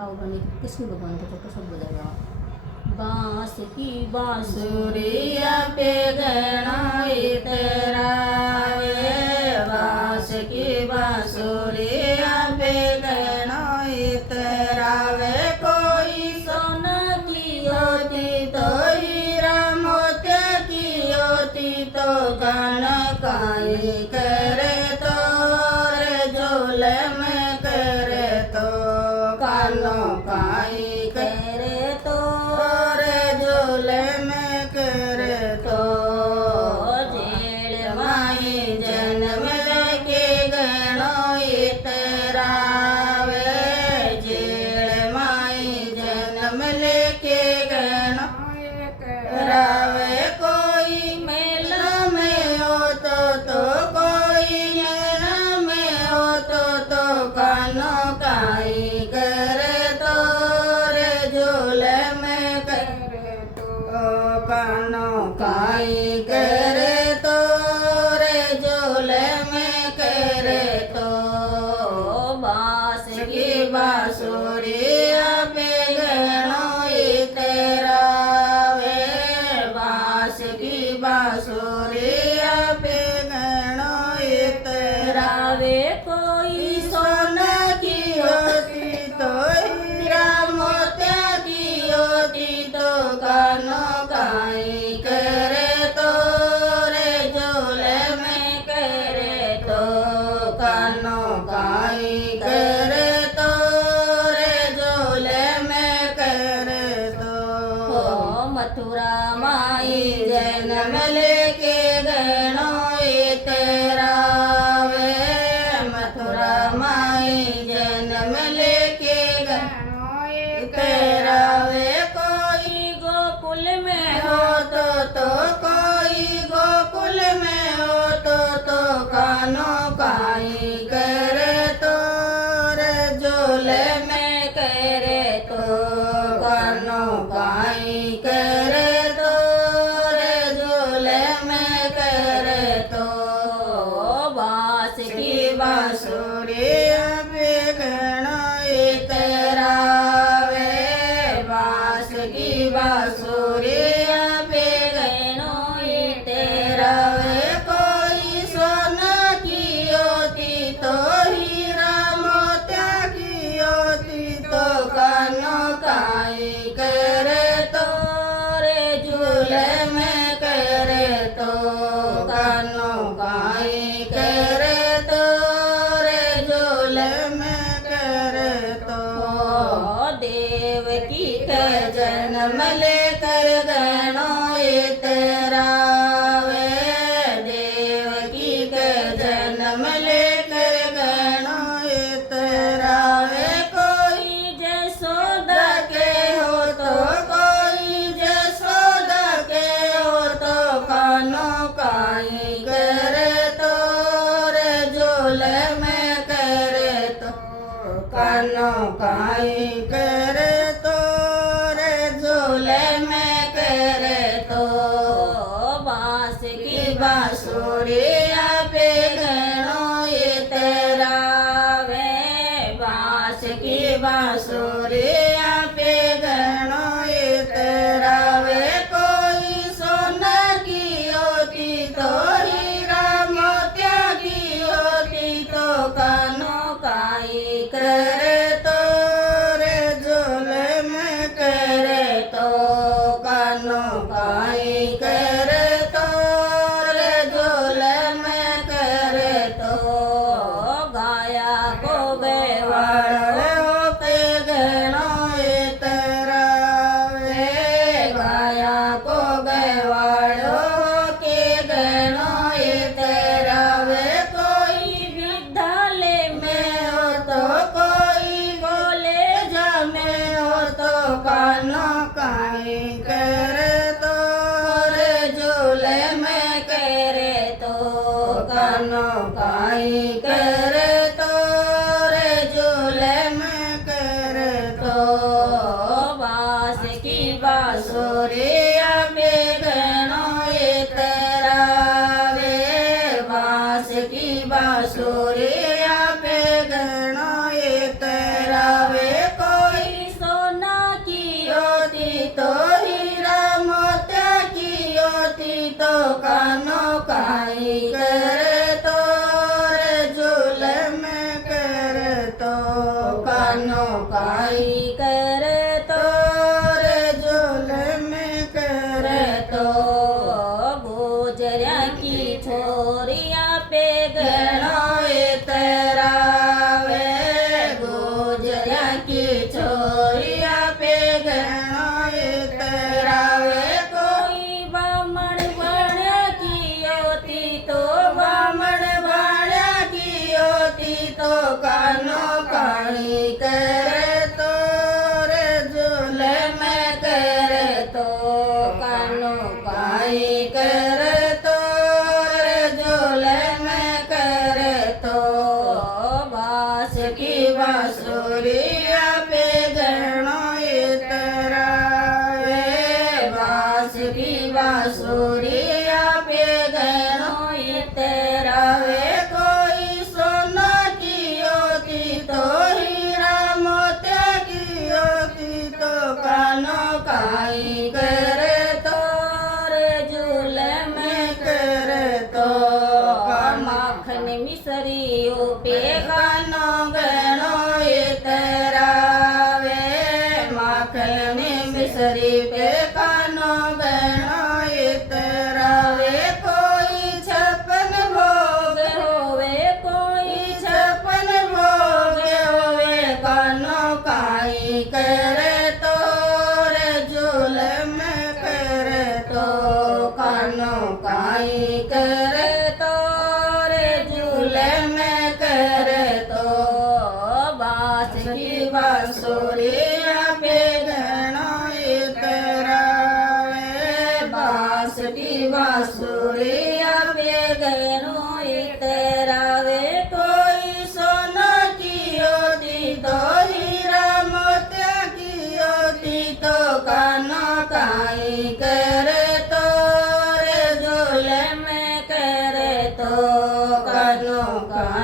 आओ बने कृष्ण भगवान का छोटा सा बजाएगा। बांस की बांसुरिया पे गहना इतरावे, बांस की बांसुरिया पे गहना इतरावे। कोई सोना की होती तो हीरा मोती की होती तो गन काई करे तो रे झोले में करे तो कानों काई करे तो रे झोले में करे तो। जेड़ माई जन्म लेके गहनो इतरावे, जेड़ माई जन्म लेके गहनो इतरावे। कोई मेला में हो तो कोई मेला में हो तो कानों काई करे तो रे झोले में करे तो कानों काई करे तो रे झोले में करे तो। बांस की बांसुरिया पे गहनो इतरावे, बांस की बांसुरिया पे गहनो इतरावे। कोई सोना की होती तो हीरा मोतिया की होती तो कानों काई करे तो रे झोले में करे तो कानों काई करे तो रे झोले में करे तो। मथुरा माई जन्म लेके गहनो इतरावे, मथुरा माई जन्म लेके गहनो इतरावे। कोई गोकुल में हो तो कोई गोकुल में हो तो कानों काई करे तो रे झोले में करे तो कानों काई करे तो रे झोले में करे तो। बांस की बांसुरिया पे गहनो इतरावे, बांस की बांसुरिया पे गहनो इतरावे। कोई सोना की होती तो हीरा मोतिया की होती तो कानों काई करे तो रे झूले में करे तो कानों काई करे तो रे झूले में करे तो। देवकी का जन्म लेकर गहनो इतरावे, देवकी का जन्म लेकर गहनो इतरावे। कोई जसोदा के हो तो कोई जसोदा के हो तो कानों काई करे तो रे झोले में करे तो कानों काई करे तो रे झोले में करे तो। बांस की बांसुरिया पे गहनो इतरावे, बांस की बांसुरिया पे गहनो इतरावे। कोई सोना की होती तो हीरा मोतिया की होती तो कानों काई करे तो रे झोले में करे तो कानों काई करे तो रे झोले में करे तो। गाया को गवाड़ होके गहनो इतरावे, गाया को गवाड़ होके गहनो इतरावे। कोई विद्यालय में हो तो कोई कॉलेज में हो तो कानों काई करे तो रे झोले में करे तो कानों काई करे तो रे झोले में करे तो। बांस की बांसुरिया पे गहनो इतरावे, बांस की बांसुरिया पे गहनो इतरावे। कोई करे तो रे जुलम करे तो कानो काई करे तो रे जुलम करे तो गुजरिया की छोरिया पे गणो इतरावे गुजरिया की छोरिया पे गणो इतरावे कोई बामण बण्या की होती तो बामण बण्या की होती तो कानो काई करे तो रे जुलम करे तो कानो काई करे तो रे जुलम करे तो बास की बांसुरिया पे गणो इतरावे बास की बांसुरिया पे गणो इतरावे कोई सोना की होती तो हीरा मोतिया की होती तो कानो काई करे तो रे जुलम करे तो माखन मिसरियों पे कानो गणो इतरावे माखन मिसरी पे कानो गणो इतरावे कोई 56 भोग होवे कोई 56 भोग होवे कानो काई करे तो रे जुलम करे तो कानो काई करे तो रे जुलम करे तो बास की बांसुरिया पे गणो इतरावे बास की बांसुरिया पे गणो इतरावे कोई सोना की होती तो हीरा मोतिया की होती तो कानो काई करे तो रे जुलम करे तो कानो काई